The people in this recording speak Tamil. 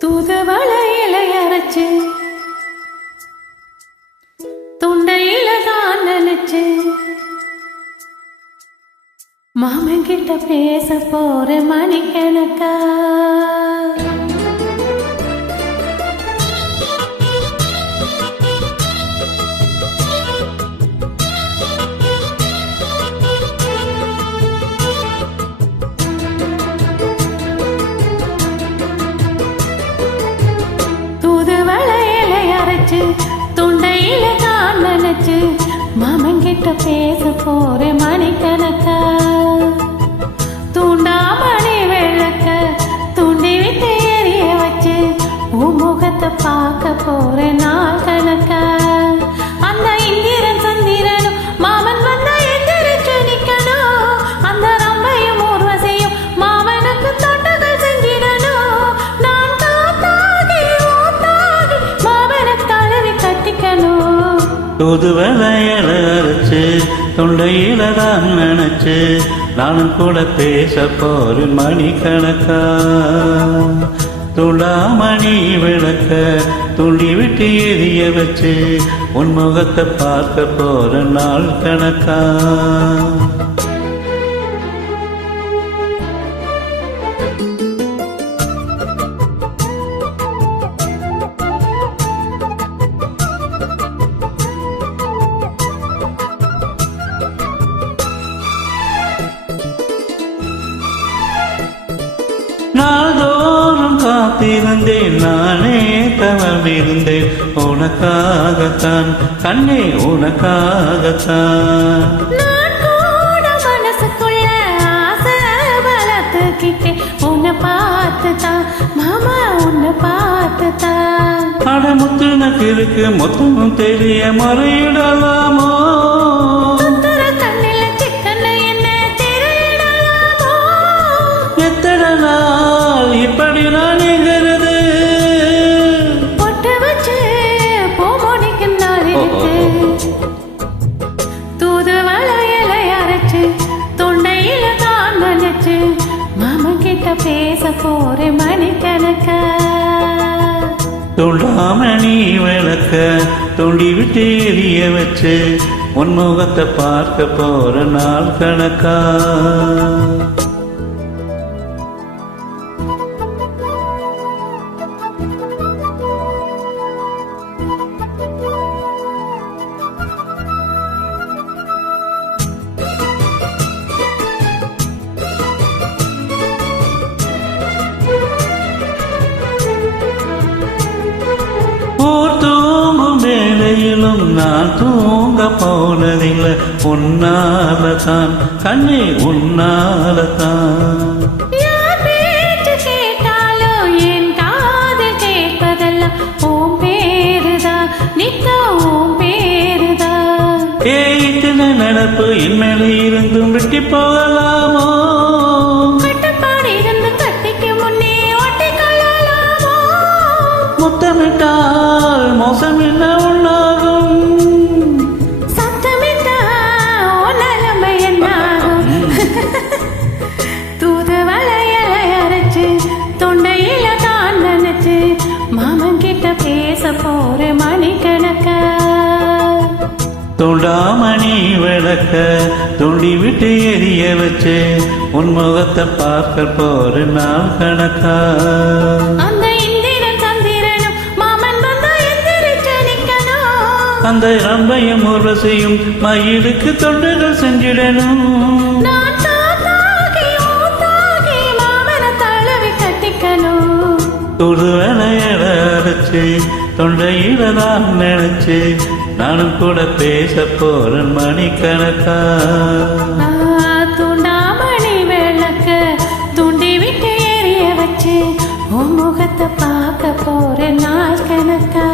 தூதுவளையில அரைச்சு தொண்டையில தான் நினைச்சு மாமன் கிட்ட பேச போற மணிக்கணக்கா தொண்டையில தான் நினைச்சு மாமன் கிட்ட பேச போற மணிக்கணக்கா தூண்டாமணி விளக்க தூண்டி விட்டு எரிய வச்சு உன் முகத்தை பார்க்க போற நாள் கணக்கா அந்த இந்திரன் சந்திரனும் மாமன் வந்தா எந்திரிச்சு நிக்கணும் அந்த ரம்பையும் ஊர்வசையும் மாமனுக்கு தொட்டகள் செஞ்சிடணும் நான் காத்தாகி ஊத்தாகி மாமனை தழுவி கட்டிக்கணும் தூதுவளையில அரைச்சு தொண்டையில தான் நினைச்சு நானும் கூட பேச போறேன் மணிக்கணக்கா துளாமணி விளக்க துள்ளி விட்டு எரிய வச்சு உன் முகத்தை பார்க்க போற நாள் கணக்கா நாள்தோறும் காத்திருந்தேன் நானே தவமிருந்தேன் உனக்காகத்தான் கண்ணே உனக்காகத்தான் நான் கூட மனசுக்குள்ள ஆசை வளர்த்துக்கிட்டே உன்னை பார்த்துதான் மாமா உன்னை பார்த்துதான் அடமுத்துனக்கு இருக்கு மொத்தமும் தெரிய முறையிடலாமோ இப்படி நான் எங்கிறது பொட்டு வச்சு போமோனிக்கு நாள் இருக்கு தூதுவளையில அரைச்சு தொண்டையில தான் நினைச்சு மாமன் கிட்ட பேச போற மணிக்கணக்கா துளாமணி விளக்க துண்டி விட்டு எரிய வச்சு உன் முகத்தை பார்க்க போற நாள் கணக்கா வேளையிலும் நான் தூங்க போனதில்லை உன்னாலதான் கண்ணே உன்னாலதான் கேட்டாலும் என் காதில் கேட்பதெல்லாம் ஓம் பேருதான் நித்தம் ஓம் பேருதான் ஏத்தின நடப்பு என் மேலே இருந்தும் விட்டு போகலாமோ கட்டுப்பாடு இருந்து கட்டிக்கு முன்னே ஒட்டிக்கொள்ளலாமோ முத்தமிட்டால் மோசம் என்ன உண்டாகும் சத்தமிட்டா நிலைமை என்னாகும் தூதுவளையில அரைச்சு தொண்டையில தான் நினைச்சு மாமன் கிட்ட பேச போற மணிக்கணக்கா துளாமணி விளக்க துண்டி விட்டு எரிய வச்சு உன் முகத்தை பார்க்க போற நாள் கணக்கா அந்த இந்திரன் சந்திரனும் மாமன் வந்தா எந்திரிச்சு நிக்கணும் அந்த ரம்பையும் ஊர்வசையும் மயிலுக்கு தொண்டுகள் செஞ்சிடணும் நான் தாத்தாகி ஊத்தாகி மாமனை தழுவி கட்டிக்கணும் தூதுவளையில அரைச்சு தொண்டையில தான் நினைச்சு நானும் கூட பேச போறேன் மணிக்கணக்கா தூண்டாமணி விளக்க தூண்டி விட்டு எரிய வச்சு உன் முகத்தை பார்க்க போற நாள் கணக்கா